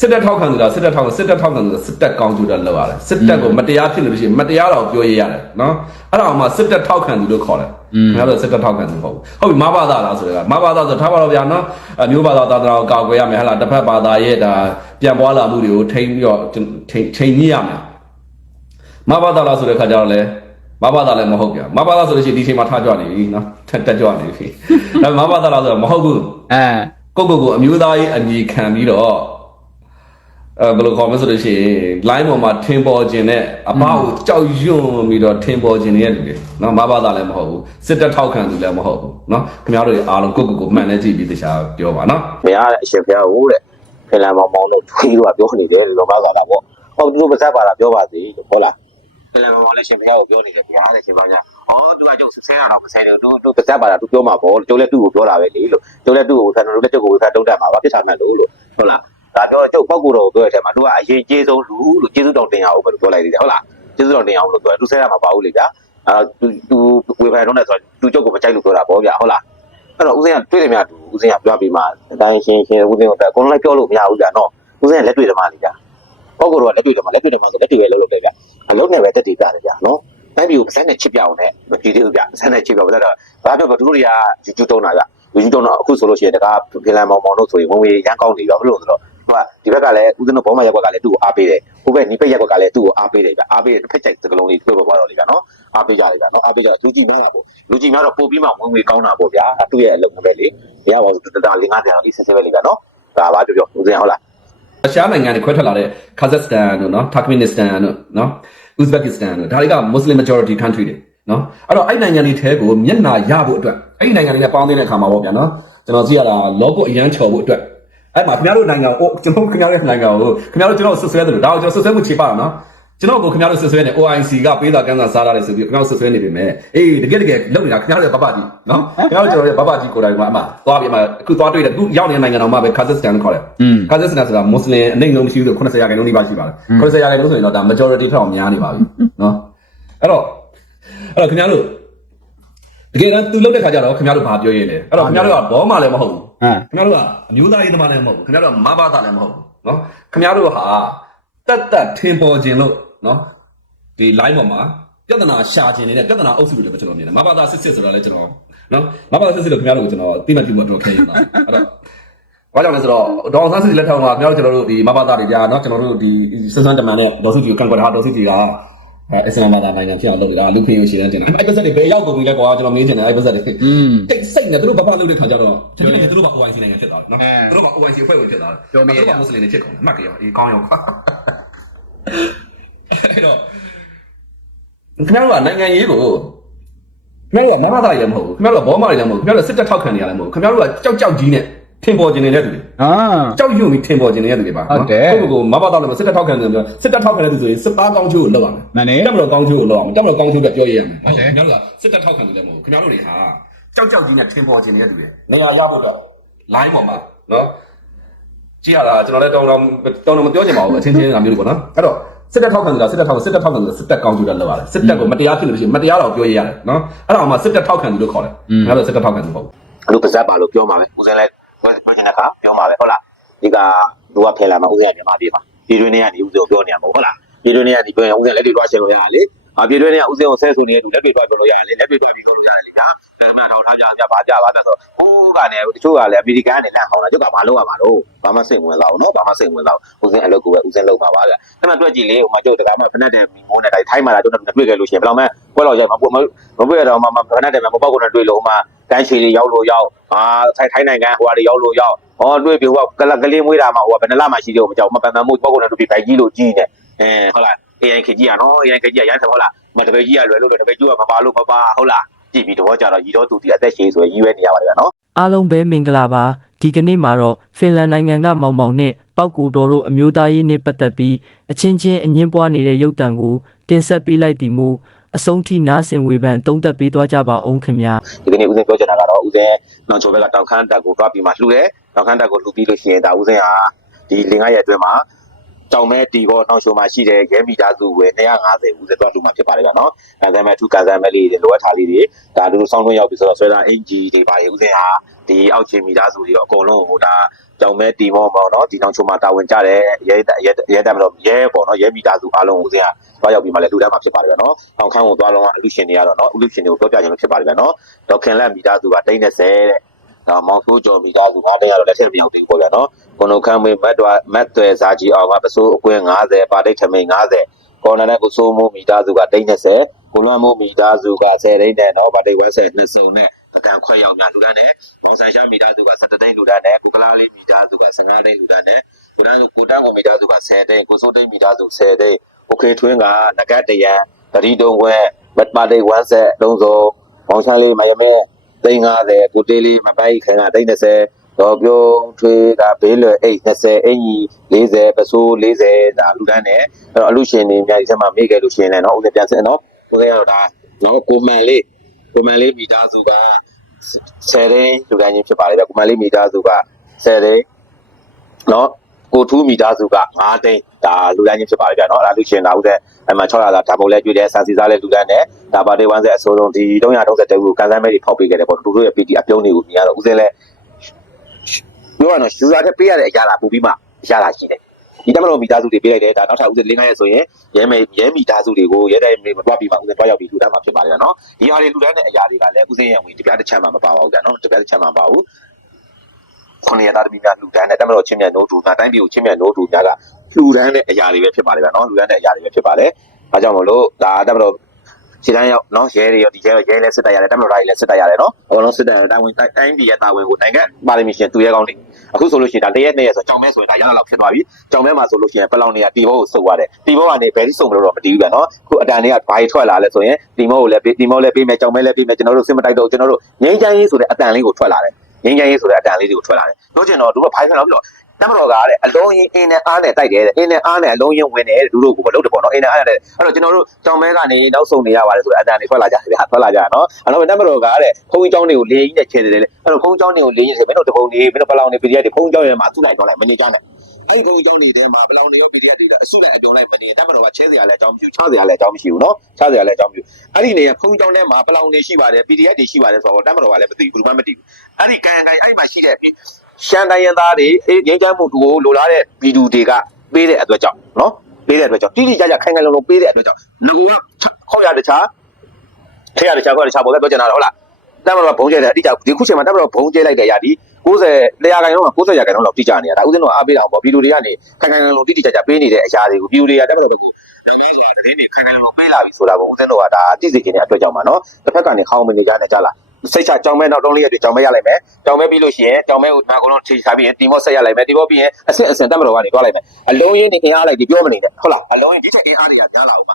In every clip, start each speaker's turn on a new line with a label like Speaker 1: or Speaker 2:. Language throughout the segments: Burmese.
Speaker 1: စစ်တပ်ထောက်ခံသူလားစစ်တပ်ထောက်စစ်တပ်ထောက်ခံသူလားစစ်တပ်ကောင်းကျိုးတက်လောက်ရတယ်စစ်တပ်ကိုမတရားဖြစ်လို့ရှိရင်မတရားတော့ပြောရရတယ်နော်အဲ့ဒါအောင်မှစစ်တပ်ထောက်ခံသူလို့ခေါ်တယ်ခင်ဗျားတို့စစ်တပ်ထောက်ခံသူမဟုတ်ဘူးဟုတ်ပြီမဘာသာလားဆိုတော့မဘာသာဆိုထားပါတော့ဗျာနော်အမျိုးဘာသာသာသနာကိုကာကွယ်ရမယ်ဟဲ့လားတစ်ဖက်ဘာသာရဲ့ဒါပြန်ပွားလာမှုတွေကိုထိန်းပြီးတော့ထိန်းထိန်းညှိရမယ်မဘာသာလားဆိုတဲ့ခါကျတော့လေမဘာသာလည်းမဟုတ်ဗျာမဘာသာဆိုလို့ရှိရင်ဒီချိန်မှာထားကြနေပြီနော်တက်တက်ကြနေပြီဒါပေမဲ့မဘာသာလားဆိုတော့မဟုတ်ဘူး
Speaker 2: အဲ
Speaker 1: ကိုကိုကိုအမျိုးသားရေးအညီခံပြီးတော့ အဲဘယ်လိုခေါ်မလဲဆိုလို့ရှိရင် line ပေါ်မှာထင်ပေါ်ခြင်းနဲ့အပကိုကြောက်ရွံ့ပြီးတော့ထင်ပေါ်ခြင်းရဲ့လူတွေနော်မဘာသာလည်းမဟုတ်ဘူးစစ်တပ်ထောက်ခံသူလည်းမဟုတ်ဘူးနော်ခင်ဗျားတို့အားလုံးကိုကိုကိုမှန်နေကြည့်ပြီးတခြားပြောပါနော်
Speaker 3: ဘယ်အားအရှင်ဖျားဟိုတဲ့ဖင်လန်မောင်မောင်တို့ထွေးတို့ကပြောနေတယ်လောဘသာတာပေါ့ဟုတ်သူတို့ပါဇက်ပါတာပြောပါသေးဟုတ်လားဖင်လန်မောင်မောင်လည်းရှင်ဖျားကိုပြောနေတယ်ဗျာတဲ့ရှင်ဖျားဟောသူကကျုပ်ဆဲရတော့မဆိုင်တယ်တို့တို့ပါဇက်ပါတာသူပြောမှာပေါ့ကျုပ်လည်းသူ့ကိုပြောတာပဲလေလို့ကျုပ်လည်းသူ့ကိုဖန်တို့လည်းကျုပ်ကိုဝေဖန်တုံးတက်မှာပါပြစ်ထားမှလို့လို့ဟုတ်လား ဒါပြောကျုပ်ပောက်ကိုတော့ပြောတဲ့အထက်မှာသူကအရင်ကျေးဆုံးလူလို့ကျေးဇူးတော်တင်ရအောင်ပဲပြောလိုက်သေးတယ်ဟုတ်လားကျေးဇူးတော်တင်အောင်လို့ပြောသူဆဲရမှာပါဘူးလေဗျာအဲသူသူဝေဖန်တုံးတက်ဆိုသူကျုပ်ကိုမကြိုက်လို့ပြောတာပေါ့ဗျာဟုတ်လားအဲ့တော့ဦးစင်းကတွေ့တယ်များသူဦးစင်းကပြောပြီးမှအတိုင်းရှင်းရှင်းဦးစင်းကိုတက်အကုန်လုံးလိုက်ပြောလို့မရဘူးကြာနော်ဦးစင်းကလက်တွေ့ဓမ္မလေးကြာပေါ့ကိုတော့လက်တွေ့ဓမ္မလက်တွေ့ဓမ္မဆိုလက်တွေ့ပဲလုပ်လို့ပဲဗျအလုံးနဲ့ပဲတက်တည်ပြတယ်ကြာနော်တိုင်းပြည်ကိုပစက်နဲ့ချစ်ပြအောင်နဲ့မကြည့်သေးဘူးဗျပစက်နဲ့ချစ်ပြအောင်ဆိုတော့ဘာပြောပြောသူတို့တွေကဂျူဂျူတုံးတာဗျဂျူဂျူတုံးတော့အခုဆိုလို့ရှိရင်တကားဖင်လန်မောင်မောင်တို့ဆိုရင်ဝင်ဝေးရန်ကောင်းနေတော့ဘလို့ဆိုတော့ ဟိုကဒီဘက်ကလည်းဦးစင်းတို့ဘောမရက်ကွက်ကလည်းသူ့ကိုအားပေးတယ်ဟိုဘက်နိပက်ရက်ကွက်ကလည်းသူ့ကိုအားပေးတယ်ဗျအားပေးတဲ့တစ်ဖက်ကြိုက်စကလုံးလေးတွေ့ပေါ်သွားတော့လေဗျနော်အားပေးကြတယ်ဗျနော်အားပေးကြလူကြည့်များတာပေါ့လူကြည့်များတော့ပို့ပြီးမှဝင်ဝေးကောင်းတာပေါ့ဗျာသူ့ရဲ့အလုပ်ပဲလေမရပါဘူးတတလေးငါးတန်းလေးဆက်ဆက်ပဲလေးကနော်ဒါပါပြောပြောဦးစင်ဟုတ်လား
Speaker 1: ရုရှားနိုင်ငံတွေခွဲထွက်လာတဲ့ကာဇက်စတန်တို့နော်တာကမင်နစ္စတန်တို့နော်ဥဇဘက်ကစ္စတန်တို့ဒါတွေက Muslim majority country တွေနော်အဲ့တော့အဲ့နိုင်ငံတွေထဲကိုမျက်နှာရဖို့အတွက်အဲ့ဒီနိုင်ငံတွေနဲ့ပေါင်းတဲ့အခါမှာပေါ့ဗျာနော်ကျွန်တော်ကြည့်ရတာလောကအရန်ချော်ဖို့အတွက် အဲ့မှာခင်ဗျားတို့နိုင်ငံကိုကျွန်တော်ခင်ဗျားတို့နိုင်ငံကိုခင်ဗျားတို့ကျွန်တော်ဆွဆွဲတယ်လို့ဒါကိုကျွန်တော်ဆွဆွဲမှုခြေပါနော်ကျွန်တော်ကိုခင်ဗျားတို့ဆွဆွဲနေ OIC ကပေးတာကန်းစာစားရတယ်ဆိုပြီးခင်ဗျားတို့ဆွဆွဲနေပြီမဲ့အေးတကယ်တကယ်လုပ်နေတာခင်ဗျားတို့ဘဘကြီးနော်ခင်ဗျားတို့ကျွန်တော်ရဲ့ဘဘကြီးကိုယ်တိုင်ကအမှသွားပြီးအမှအခုသွားတွေ့တယ်အခုရောက်နေတဲ့နိုင်ငံတော်မှာပဲကာဇက်စတန်ကိုခေါ်တယ်
Speaker 2: อืม
Speaker 1: ကာဇက်စတန်ဆိုတာမွတ်စလင်အနှိမ့်ဆုံးမရှိဘူးဆို80ရာခိုင်နှုန်းနီးပါးရှိပါတယ်80ရာခိုင်နှုန်းဆိုရင်တော့ဒါ majority ထက်အောင်များနေပါပြီနော်အဲ့တော့အဲ့တော့ခင်ဗျားတို့ တကယ်တမ်းသူလုပ်တဲ့ခါကျတော့ခင်ဗျားတို့ဘာပြောရဲလဲအဲ့တော့ခင်ဗျားတို့ကဘောမှလည်းမဟုတ်ဘူး
Speaker 2: ဟမ်
Speaker 1: ခင်ဗျားတို့ကအမျိုးသားရေးသမားလည်းမဟုတ်ဘူးခင်ဗျားတို့ကမဘာသာလည်းမဟုတ်ဘူးနော်ခင်ဗျားတို့ဟာတက်တက်ထင်ပေါ်ခြင်းလို့နော်ဒီ line ပေါ်မှာပြဿနာရှာခြင်းနေတဲ့ပြဿနာအုပ်စုတွေလည်းကျွန်တော်မြင်တယ်မဘာသာစစ်စစ်ဆိုတာလည်းကျွန်တော်နော်မဘာသာစစ်စစ်လို့ခင်ဗျားတို့ကိုကျွန်တော်သိမှတ်ပြုဖို့တော့ခဲရတာအဲ့တော့ဘာကြောင့်လဲဆိုတော့ဒေါအောင်ဆန်းစုကြည်လက်ထက်မှာခင်ဗျားတို့ကျွန်တော်တို့ဒီမဘာသာတွေကြာနော်ကျွန်တော်တို့ဒီစစန်းတမန်နဲ့ဒေါ်စုကြည်ကိုကန့်ကွက်တာဒေါ်စုကြည်က အစ္စလာမ်ဘာသာနိုင်ငံဖြစ်အောင်လုပ်နေတာလူခွင့်ရရှိတဲ့တင်တာအဲ့ပတ်သက်တွေဘယ်ရောက်ကုန်ပြီလဲကွာကျွန်တော်မေးချင်တယ်အဲ့ပတ်သက်တွေ
Speaker 2: อืม
Speaker 1: တိတ်စိတ်နဲ့သူတို့ဘာဘာလုပ်တဲ့ခါကျတော့ကျွန်တော်တို့က OIC နိုင်ငံဖြစ်သွားတယ်နော်
Speaker 2: အဲ
Speaker 1: သူတို့က OIC အဖွဲ့ဝင်ဖြစ်သွားတယ်
Speaker 2: ပြောမေးရ
Speaker 1: သူတို့ကမွတ်စလင်တွေဖြစ်ကုန်တယ်အမှတ်ကြရောအေးကောင်းရောကွာအဲ့တော့ခင်ဗျားတို့ကနိုင်ငံရေးကိုခင်ဗျားတို့ကမဘာသာရေးမဟုတ်ဘူးခင်ဗျားတို့ကဘောမာတွေလည်းမဟုတ်ဘူးခင်ဗျားတို့စစ်တပ်ထောက်ခံနေရတယ်မဟုတ်ဘူးခင်ဗျားတို့ကကြောက်ကြောက်ကြီးနဲ့ ထင်ပေါ်ကျင်နေတဲ့သူတွေ
Speaker 2: အာ
Speaker 1: ကြောက်ရွံ့ပြီးထင်ပေါ်ကျင်နေတဲ့သူတွေပါ
Speaker 2: ဟုတ်တယ်
Speaker 1: ကိုယ့်ကိုယ်ကိုမဘာတော့လည်းစစ်တပ်ထောက်ခံတယ်ပြောစစ်တပ်ထောက်ခံတဲ့သူဆိုရင်စစ်သားကောင်းချိုးကိုလောက်ရမယ်
Speaker 2: မနေ
Speaker 1: တက်မလို့ကောင်းချိုးကိုလောက်အောင်တက်မလို့ကောင်းချိုးကပြောရရမယ်
Speaker 2: ဟုတ်တယ်
Speaker 1: ခင်ဗျားတို့ကစစ်တပ်ထောက်ခံတယ်လည်းမဟုတ်ဘူးခင်ဗျားတို့တွေဟာကြောက်ကြောက်ကြီးနဲ့ထင်ပေါ်ကျင်နေတဲ့သူတွေနေရာရဖို့တော့ line ပေါ်မှာနော်ကြည့်ရတာကျွန်တော်လည်းတောင်းတောင်းတောင်းတော့မပြောချင်ပါဘူးအချင်းချင်းကမျိုးတွေပေါ့နော်အဲ့တော့စစ်တပ်ထောက်ခံတယ်စစ်တပ်ထောက်စစ်တပ်ထောက်ခံတယ်စစ်တပ်ကောင်းချိုးကလောက်ရတယ်စစ်တပ်ကိုမတရားဖြစ်လို့ရှိရင်မတရားတော့ပြောရရတယ်နော်အဲ့ဒါအောင်မှစစ်တပ်ထောက်ခံတယ်လို့ခေါ်တယ်ခင်ဗျားတို့စစ်တပ်ထောက်ခံတယ်မဟုတ်ဘူး
Speaker 3: လူပါဇက်ပါလို့ပြောမှာပဲဦးစင်လည်း ပြောချင်တဲ့ခါပြောမှာပဲဟုတ်လားဒီကသူကဖင်လာမှာဦးစင်ကမြန်မာပြည်မှာပြည်တွင်းထဲကနေဦးစင်ကိုပြောနေရမှာဟုတ်လားပြည်တွင်းထဲကနေပြောရင်ဦးစင်လက်တွေတွားချင်လို့ရတယ်လေအာပြည်တွင်းထဲကဦးစင်ကိုဆဲဆိုနေတဲ့လူလက်တွေတွားပြောလို့ရတယ်လေလက်တွေတွားပြီးပြောလို့ရတယ်လေဟာဒါမှထောက်ထားကြကြပါကြပါနဲ့ဆိုဟိုးကနေတချို့ကလည်းအမေရိကန်ကနေလန့်ခေါင်းတာကျုပ်ကမလုပ်ရမှာတော့ဘာမှစိတ်ဝင်စားဘူးနော်ဘာမှစိတ်ဝင်စားဘူးဦးစင်အလုပ်ကိုပဲဦးစင်လုပ်ပါပါဗျအဲ့မှာတွေ့ကြည့်လေဟိုမှာကျုပ်တကားမှဖက်နဲ့မီမိုးနဲ့တိုင်းထိုင်းမှာလာကျုပ်တွေ့ခဲ့လို့ရှိရင်ဘယ်လောက်မှပွဲလောက်ကြမှာမမပွေရတော့မှဖက်နဲ့တယ်မှာမပေါက်ကုန်နဲ့တွေ့လို့ဟိုမှာတိုင်းချီလေးရောက်လို့ရောက် အာထိုင်ထိုင်းနိုင်ငံဟိုဟာတွေရောက်လို့ရောက်ဟောတွေ့ပြီဟိုကကလကလေးမွေးတာမှာဟိုကဘယ်နှလမှရှိသေးဘူးမကြောက်မပန်ပန်မှုပေါ့ကုန်နဲ့တွေ့ပြီဘိုက်ကြီးလို့ကြီးနေအဲဟုတ်လား AI ခကြီးอ่ะเนาะ AI ခကြီးอ่ะရမ်းတယ်ဟုတ်လားမတပည့်ကြီးอ่ะလွယ်လို့လွယ်တပည့်ကြီးကမပါလို့မပါဟုတ်လားကြည့်ပြီးတော့ကြတော့ရီတော့သူဒီအသက်ရှည်ဆိုရည်ရွယ်နေရပါတယ်နော်
Speaker 4: အားလုံးပဲမင်္ဂလာပါဒီကနေ့မှာတော့ဖင်လန်နိုင်ငံကမောင်မောင်နဲ့ပောက်ကူတော်တို့အမျိုးသားရေးနဲ့ပတ်သက်ပြီးအချင်းချင်းအငင်းပွားနေတဲ့ရုပ်တံကိုတင်ဆက်ပေးလိုက်သည်မူ အဆုံးထိနားဆင်ဝေဖန်သုံးသပ်ပေးသွားကြပါအောင်ခင်ဗျာ
Speaker 3: ဒီကနေ့ဦးစင်ပြောချင်တာကတော့ဦးစင်နောင်ချိုဘက်ကတောင်ခမ်းတက်ကိုတွားပြီးမှလှူတယ်တောင်ခမ်းတက်ကိုလှူပြီးလို့ရှိရင်ဒါဦးစင်ဟာဒီလင်္ကာရဲ့အတွင်းမှာ ကြောင်မဲတီဘောနှောင်ရှုံမှာရှိတဲ့ရဲမိသားစုဝယ်250ဦးသက်တော့လူမှာဖြစ်ပါတယ်ဗျာနော်ကန်ဆယ်မဲထူကန်ဆယ်မဲလေးတွေလိုအပ်ထားလေးတွေဒါလူဆောင်လို့ရောက်ပြီဆိုတော့ဆွဲတာအင်ဂျီတွေပါရေဦးစင်ဟာဒီအောက်ချင်းမိသားစုတွေအကုန်လုံးဟိုဒါကြောင်မဲတီဘောပေါ့နော်ဒီနှောင်ရှုံမှာတာဝန်ကြတဲ့ရဲရဲရဲတက်မလို့ရဲပေါ့နော်ရဲမိသားစုအားလုံးဦးစင်ဟာသွားရောက်ပြီးမှလည်းလူတန်းမှာဖြစ်ပါတယ်ဗျာနော်အောင်ခန်းကိုသွားလုံးကအလူရှင်တွေကတော့နော်အလူရှင်တွေကိုပြောပြကြလို့ဖြစ်ပါတယ်ဗျာနော်ဒေါခင်လက်မိသားစုကတိတ်နေစေတဲ့ ဒါမောင်ဆိုးကျော်မိသားစုကတည်းကတော့လက်ထက်မြောက်တင်ပေါ့ဗျာနော် ကိုနုခမ်းမေးမတ်တော်မတ်သွဲစာကြီးအောင်ကပစိုးအကွင်း90ပါတိတ်ထမိန်90ကော်နယ်နဲ့ကိုစိုးမိုးမိသားစုကတိတ်20ကိုလွမ်းမိုးမိသားစုက10တိတ်နဲ့နော်ပါတိတ်ဝဲ10နှစ်စုံနဲ့ပကံခွဲရောက်များလူတန်းနဲ့မောင်ဆန်ရှာမိသားစုက17တိတ်လူတန်းနဲ့ကိုကလားလေးမိသားစုက15တိတ်လူတန်းနဲ့ကိုတန်းကိုတန်းကိုမိသားစုက10တိတ်ကိုစိုးတိတ်မိသားစု10တိတ်โอเคထွင်းကနဂတ်တရံတတိတုံခွဲမတ်ပါတိတ်1ဆက်လုံးစုံမောင်ဆန်လေးမယမဲ 350အခုတေးလေးမပိုက်ခင်က330တော့ပြုံးထွေးဒါဘေးလွယ်အိတ်20အင်ကြီး40ပစိုး40ဒါလူတန်းတယ်အဲ့တော့အလူရှင်တွေအများကြီးဆက်မမေ့ခဲ့လို့ရှင်လည်းနော်ဦးလေးပြန်စင်နော်ဦးလေးကတော့ဒါနော်ကိုမန်လေးကိုမန်လေးမိသားစုက10ရင်းလူတန်းချင်းဖြစ်ပါလေဗျကိုမန်လေးမိသားစုက10ရင်းနော်ကိုထူးမိသားစုက9တိန်း ဒါလူတိုင်းချင်းဖြစ်ပါလေဗျာနော်အဲ့ဒါလူရှင်လာဦးတဲ့အဲ့မှာ600လာဒါပုံလဲကျွေးတယ်ဆန်စီစားလဲလူတိုင်းနဲ့ဒါပါတေးဝမ်းဆက်အစိုးဆုံးဒီ330ခုကန်ဆန်းမဲတွေဖောက်ပေးခဲ့တယ်ပေါ့သူတို့ရဲ့ PT အပြုံးတွေကိုမြင်ရတော့ဦးစင်းလဲပြောရတော့ယူဇာတက်ပေးရတဲ့အရာလာပို့ပြီးမှရတာရှိတယ်ဒီတက်မလို့မိသားစုတွေပေးလိုက်တယ်ဒါနောက်ထပ်ဦးစင်း၄ရက်ဆိုရင်ရဲမေရဲမိသားစုတွေကိုရဲတိုင်းမတွားပြီးမှဦးစင်းတွားရောက်ပြီးလူတိုင်းမှာဖြစ်ပါလေနော်ဒီဟာတွေလူတိုင်းနဲ့အရာတွေကလည်းဦးစင်းရဲ့ဝင်တပြားတစ်ချက်မှမပါပါဘူးဗျာနော်တပြားတစ်ချက်မှမပါဘူး ခုနှစ်ရသားသမီးများလူတန်းနဲ့တက်မလို့ချင်းမြတ်နိုးတူငါတိုင်းပြည်ကိုချင်းမြတ်နိုးတူများကလူတန်းတဲ့အရာတွေပဲဖြစ်ပါတယ်ဗျာနော်လူတန်းတဲ့အရာတွေပဲဖြစ်ပါတယ်ဒါကြောင့်မလို့ဒါတက်မလို့ခြေတန်းရောက်နော်ရဲတွေရောဒီရဲရဲလဲစစ်တပ်ရတယ်တက်မလို့ဓာတ်တွေလဲစစ်တပ်ရတယ်နော်အကုန်လုံးစစ်တပ်တာဝန်တိုင်းပြည်ရဲ့တာဝန်ကိုနိုင်ငံပါလီမရှင်သူရဲကောင်းတွေအခုဆိုလို့ရှိရင်ဒါတရက်နှစ်ရက်ဆိုကြောင်မဲဆိုရင်ဒါရလာလောက်ဖြစ်သွားပြီကြောင်မဲမှာဆိုလို့ရှိရင်ပလောင်နေရတီဘောကိုစုပ်သွားတယ်တီဘောကနေဘယ်ထိစုပ်မလို့တော့မတည်ဘူးဗျာနော်အခုအတန်တွေကဘာကြီးထွက်လာလဲဆိုရင်တီမောကိုလည်းပေးတီမောလည်းပေးမယ်ကြောင်မဲလည်းပေးမယ်ကျွန်တော်တို့စစ်မတိုက်တော့ကျွန်တော်တို့ငင်းချမ်းရေးဆိုတဲ့အတန်လေးကိုထွက်လာတယ် ငင်းငယ်ရေးဆိုတဲ့အတန်လေးတွေကိုထွက်လာတယ်ပြောချင်တော့သူတို့ဘိုင်းဖက်လောက်ပြီးတော့တမတော်ကတဲ့အလုံးရင်အင်းနဲ့အားနဲ့တိုက်တယ်တဲ့အင်းနဲ့အားနဲ့အလုံးရင်ဝင်တယ်တဲ့သူတို့ကိုလုပ်တယ်ပေါ့နော်အင်းနဲ့အားနဲ့တဲ့အဲ့တော့ကျွန်တော်တို့တောင်မဲကနေနောက်ဆုံးနေရပါတယ်ဆိုတဲ့အတန်တွေထွက်လာကြတယ်ဗျာထွက်လာကြတယ်နော်အဲ့တော့တမတော်ကတဲ့ဘုံကြီးကျောင်းတွေကိုလေရင်နဲ့ချဲတယ်လေအဲ့တော့ဘုံကျောင်းတွေကိုလေရင်ဆိုမင်းတို့တပုံတွေမင်းတို့ပလောင်တွေပြည်ရက်တွေဘုံကျောင်းရဲ့မှာသူ့လိုက်တော့လိုက်မနေကြနဲ့ အဲ့ဒီဘုံအကြောင်းတွေထဲမှာဘလောင်တွေရော PDF တွေအစုလိုက်အပြုံလိုက်မနေတတ်မတော်ကချဲစရာလည်းအကြောင်းမရှိချစရာလည်းအကြောင်းမရှိဘူးနော်ချစရာလည်းအကြောင်းမရှိအဲ့ဒီနေရာဘုံအကြောင်းထဲမှာဘလောင်တွေရှိပါတယ် PDF တွေရှိပါတယ်ဆိုတော့တတ်မတော်ကလည်းမသိဘူးဘာမှမသိဘူးအဲ့ဒီကံတိုင်းအဲ့မှာရှိတဲ့ရှမ်းတိုင်းရင်းသားတွေအေးငိမ့်ချမ်းမှုကိုလိုလားတဲ့ဗီဒူတွေကပေးတဲ့အတွက်ကြောင့်နော်ပေးတဲ့အတွက်ကြောင့်တိတိကျကျခိုင်ခိုင်လုံလုံပေးတဲ့အတွက်ကြောင့်ငကူကခေါက်ရတခြားထဲရတခြားခေါက်ရတခြားပေါ်ပဲပြောချင်တာဟုတ်လား တတ်မတော်ဘုံကျဲတယ်အတိအကျဒီခုချိန်မှာတတ်မတော်ဘုံကျဲလိုက်တဲ့ຢာဒီ90တရားခိုင်လုံးက90ရာခိုင်လုံးလောက်တိကျနေတာဒါဥစဉ်တော့အားပေးတာပေါ့ဗီဒီယိုတွေကနေခိုင်ခိုင်လုံလုံတိတိကျကျပေးနေတဲ့အရာတွေကိုဗီဒီယိုတွေကတတ်မတော်ကဒါမဲဆိုတာတည်းနေခိုင်ခိုင်လုံလုံပေးလာပြီဆိုတာကိုဥစဉ်တော့ကဒါတိစိတ်ချင်းတဲ့အတွက်ကြောင့်ပါနော်တစ်ဖက်ကနေခေါင်းမနေကြနဲ့ကြလားစိတ်ချကြောင်မဲနောက်တုံးလေးရက်တွေကြောင်မဲရလိုက်မယ်ကြောင်မဲပြီးလို့ရှိရင်ကြောင်မဲကိုနာကုန်လုံးထိထားပြီးရင်တီမော့ဆက်ရလိုက်မယ်တီမော့ပြီးရင်အဆင့်အဆင့်တတ်မတော်ကနေသွားလိုက်မယ်အလုံးရင်းနေအင်အားလိုက်ဒီပြောမနေနဲ့ဟုတ်လားအလုံးရင်းဒီချက်အင်အားတွေကများလာအောင်ပါ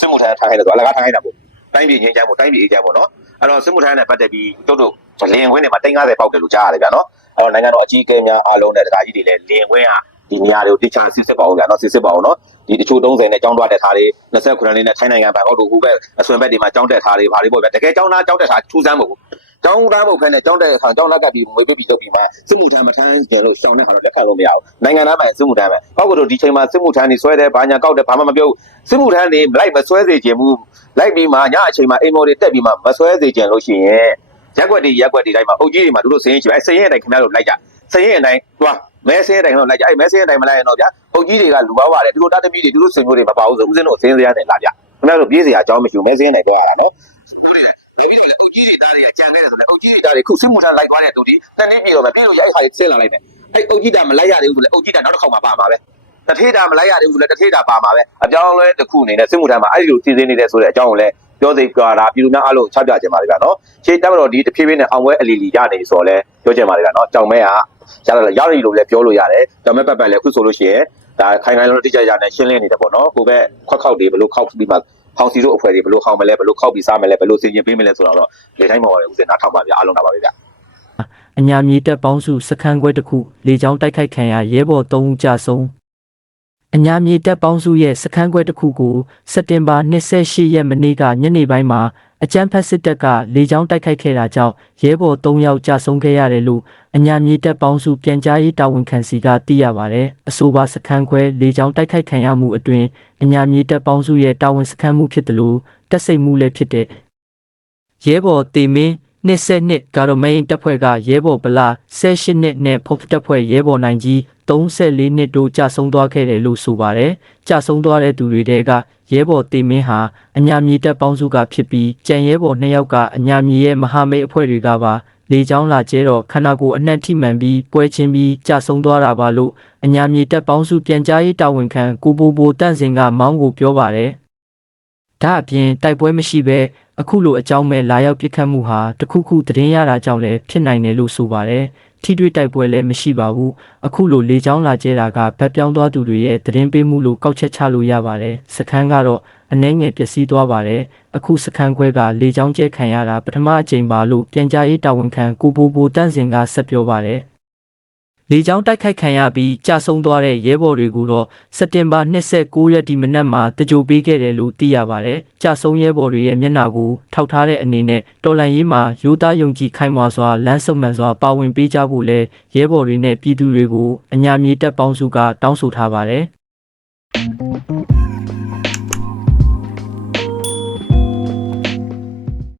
Speaker 3: စစ်မှုထမ်းထားခိုင်းတယ်ဆိုအလကားထားခိုင်းတာပေါ့တိုင်းပြည်ငင်းချမ်းဖို့တိုင်းပြည်အေးချမ်းဖို့နော် အဲ့တော့စစ်မှုထမ်းနဲ့ပတ်သက်ပြီးတို့တို့လင်ခွင်းတွေမှာ350ပေါက်တယ်လို့ကြားရတယ်ဗျာနော်အဲ့တော့နိုင်ငံတော်အကြီးအကဲများအားလုံးနဲ့တကာကြီးတွေလည်းလင်ခွင်းဟာဒီနေရာတွေကိုတိကျစစ်စစ်ပါအောင်ဗျာနော်စစ်စစ်ပါအောင်နော်ဒီတချို့30နဲ့ကြောင်းတွားတက်ထားတွေ29လေးနဲ့ထိုင်းနိုင်ငံဘန်ကောက်တို့ဟိုဘက်အဆွန်ဘက်တွေမှာကြောင်းတက်ထားတွေဘာတွေပေါ့ဗျာတကယ်ကြောင်းသားကြောင်းတက်ထားထူးဆန်းမဟုတ်ဘူး ကြောင်းသားမဟုတ်ဖက်နဲ့ကြောင်းတက်အခါကြောင်းလက်ကပြီးမွေးပြီးလုပ်ပြီးမှစစ်မှုထမ်းမထမ်းကြလို့ရှောင်းတဲ့ဟာတော့လက်ခံလို့မရဘူးနိုင်ငံသားပိုင်စစ်မှုထမ်းပဲဟောက်ကတော့ဒီချိန်မှာစစ်မှုထမ်းတွေဆွဲတယ်ဘာညာကောက်တယ်ဘာမှမပြောဘူးစစ်မှုထမ်းတွေလိုက်မဆွဲစေချင်ဘူးလိုက်ပြီးမှညအချိန်မှာအိမ်မော်တွေတက်ပြီးမှမဆွဲစေချင်လို့ရှိရင်ရက်ွက်တွေရက်ွက်တွေတိုင်းမှာအုပ်ကြီးတွေမှာသူတို့စရင်ရှိပဲစရင်အတိုင်းခင်ဗျားတို့လိုက်ကြစရင်အတိုင်းသွားမဲစင်းတိုင်းတော့လိုက်ကြအဲ့မဲစင်းတိုင်းမလိုက်ရင်တော့ဗျာအုပ်ကြီးတွေကလူပါပါတယ်သူတို့တာသမီတွေသူတို့ဆွေမျိုးတွေမပါဘူးဆိုဦးစင်းတို့စင်းစရာနဲ့လာကြခင်ဗျားတို့ပြေးစရာအကြောင်းမရှိဘူးမဲစင်းတိုင်းပြောရတာနော် ဟုတ်တယ်ပြီးတော့လေအုပ်ကြီးတွေတားတွေကကြံခဲ့တယ်ဆိုလေအုပ်ကြီးတွေတားတွေခုစစ်မှုထမ်းလိုက်သွားတဲ့တူဒီတနေ့ပြည်တော့မပြေလို့ရိုက်ခါဆင်းလာလိုက်တယ်အဲ့အုပ်ကြီးတာမလိုက်ရသေးဘူးဆိုလေအုပ်ကြီးတာနောက်တစ်ခေါက်မှပါမှာပဲတထေးတာမလိုက်ရသေးဘူးဆိုလေတထေးတာပါမှာပဲအပြောင်းလဲတစ်ခုအနေနဲ့စစ်မှုထမ်းမှာအဲ့ဒီလိုစီစဉ်နေတဲ့ဆိုတဲ့အကြောင်းကိုလည်းပြောစိတ်ကြတာပြည်သူများအားလုံးချပြကြပါလိမ့်ဗျာနော်ရှေ့တက်မတော်ဒီတဖြည်းဖြည်းနဲ့အောင်ပွဲအလီလီရနေဆိုတော့လဲပြောကြပါလိမ့်ဗျာနော်ကြောင်မဲကရလာရရီလို့လည်းပြောလို့ရတယ်။ဒါပေမဲ့ပတ်ပတ်လည်းအခုဆိုလို့ရှိရင်ဒါခိုင်ခိုင်လုံးတိကျကျနဲ့ရှင်းလင်းနေတယ်ပေါ့နော်။ကိုပဲခွက်ခောက်တွေဘယ်လိုခောက်ပြီးမှ ဟောင်စီတို့အဖွဲ့တွေဘယ်လိုခောက်မလဲဘယ်လိုခောက်ပြီးစားမလဲဘယ်လိုစင်ကျင်ပေးမလဲဆိုတော့လေတိုင်းမှာပါပဲဦးစင်နားထောင်ပါဗျာအားလုံးတာပါပဲဗျာ
Speaker 4: အညာမြေတက်ပေါင်းစုစခန်းခွဲတစ်ခုလေကြောင်းတိုက်ခိုက်ခံရရဲဘော်3ဦးကြဆုံး အညာမြေတပ်ပေါင်းစုရဲ့စခန်းခွဲတစ်ခုကိုစက်တင်ဘာ28ရက်မနေ့ကညနေပိုင်းမှာအကြမ်းဖက်စစ်တပ်ကလေကြောင်းတိုက်ခိုက်ခဲ့တာကြောင့်ရဲဘော်3ယောက်ကြာဆုံးခဲ့ရတယ်လို့အညာမြေတပ်ပေါင်းစုပြန်ကြားရေးတာဝန်ခံစီကသိရပါတယ်။အဆိုပါစခန်းခွဲလေကြောင်းတိုက်ခိုက်ခံရမှုအတွင်းအညာမြေတပ်ပေါင်းစုရဲ့တာဝန်စခန်းမှုဖြစ်တယ်လို့တပ်စိတ်မှုလည်းဖြစ်တဲ့ရဲဘော်တေမင်း 22ကာရမိန်တပ်ဖွဲ့ကရဲဘော်ဗလာ18နှစ်နဲ့ဖုတ်တပ်ဖွဲ့ရဲဘော်နိုင်ကြီး34နှစ်တို့ကြာဆုံးသွားခဲ့တယ်လို့ဆိုပါတယ်။ကြာဆုံးသွားတဲ့သူတွေတဲကရဲဘော်တေမင်းဟာအညာမြေတပ်ပေါင်းစုကဖြစ်ပြီးကြံရဲဘော်2ယောက်ကအညာမြေရဲ့မဟာမိတ်အဖွဲ့တွေကပါလေချောင်းလာကျဲတော့ခန္ဓာကိုယ်အနှံ့ထိမှန်ပြီးပွဲချင်းပြီးကြာဆုံးသွားတာပါလို့အညာမြေတပ်ပေါင်းစုပြန်ကြားရေးတာဝန်ခံကိုဘိုဘိုတန့်စင်ကမောင်းကိုပြောပါတယ်။ ဒါအပြင်တိုက်ပွဲမရှိဘဲအခုလိုအကြောင်းမဲ့လာရောက်ပြစ်ခတ်မှုဟာတခုခုသတင်းရတာကြောင့်လည်းဖြစ်နိုင်တယ်လို့ဆိုပါတယ်။ထိတွေ့တိုက်ပွဲလည်းမရှိပါဘူး။အခုလိုလေချောင်းလာကျဲတာကဗတ်ပြောင်းသွားသူတွေရဲ့သတင်းပေးမှုလို့ကောက်ချက်ချလို့ရပါတယ်။စခန်းကတော့အနှဲငယ်ပျက်စီးသွားပါတယ်။အခုစခန်းခွဲကလေချောင်းကျဲခံရတာပထမအကြိမ်ပါလို့ပြန်ကြားရေးတာဝန်ခံကိုဘိုဘိုတန့်စင်ကဆက်ပြောပါတယ်။ လေကြောင်းတိုက်ခိုက်ခံရပြီးကြာဆုံးသွားတဲ့ရဲဘော်တွေကိုတော့စက်တင်ဘာ29ရက်ဒီမနက်မှာတကြိုပေးခဲ့တယ်လို့သိရပါတယ်။ကြာဆုံးရဲဘော်တွေရဲ့မျက်နှာကိုထောက်ထားတဲ့အနေနဲ့တော်လန်ရေးမှာယူသားယုံကြည်ခိုင်မာစွာလမ်းဆုံမှန်စွာပါဝင်ပေးကြဖို့လဲရဲဘော်တွေနဲ့ပြည်သူတွေကိုအညာမြေတက်ပေါင်းစုကတောင်းဆိုထားပါတယ်။